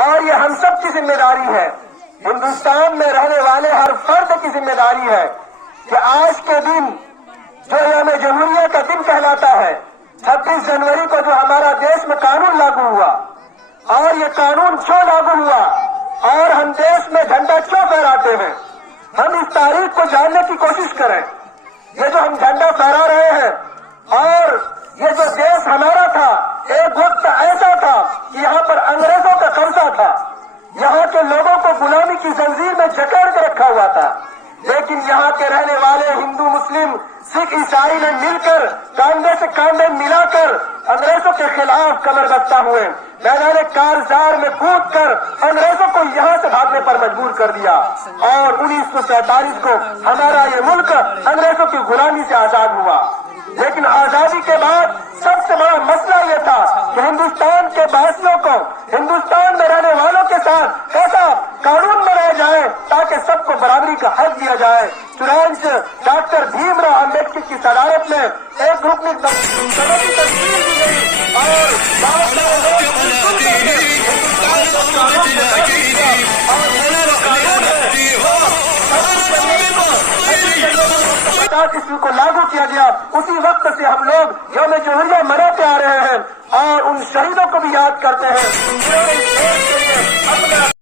اور یہ ہم سب کی ذمہ داری ہے، ہندوستان میں رہنے والے ہر فرد کی ذمہ داری ہے کہ آج کے دن جو یوم جمہوریہ کا دن کہلاتا ہے، 26 جنوری کو جو ہمارا دیش میں قانون لاگو ہوا، اور یہ قانون کیوں لاگو ہوا اور ہم دیش میں جھنڈا کیوں پھہراتے ہیں، ہم اس تاریخ کو جاننے کی کوشش کریں۔ یہ جو ہم جھنڈا پھہرا رہے ہیں اور یہ جو دیش ہمارا تھا، ایک وقت ایسا تھا کہ یہاں پر انگریزوں کا قبضہ تھا، یہاں کے لوگوں کو غلامی کی زنجیر میں جکڑ کے رکھا ہوا تھا، لیکن یہاں کے رہنے والے ہندو، مسلم، سکھ، عیسائی نے مل کر کاندھے سے کاندھے ملا کر انگریزوں کے خلاف کمر بستہ ہوئے، میدان کارزار میں کود کر انگریزوں کو یہاں سے بھاگنے پر مجبور کر دیا، اور 1947 کو ہمارا یہ ملک انگریزوں کی غلامی سے آزاد ہوا۔ لیکن آزادی کے بعد سب سے بڑا مسئلہ یہ تھا کہ ہندوستان کے باسیوں کو، ہندوستان میں رہنے والوں کے ساتھ ایسا قانون بنایا جائے تاکہ سب کو برابری کا حق دیا جائے۔ چنانچہ ڈاکٹر بھیم راؤ امبیڈکر کی صدارت میں ایک رکنی کمیٹی تشکیل دی گئی اور اس کو لاگو کیا گیا۔ اسی وقت سے ہم لوگ یوم جمہوریہ مناتے آ رہے ہیں اور ان شہیدوں کو بھی یاد کرتے ہیں۔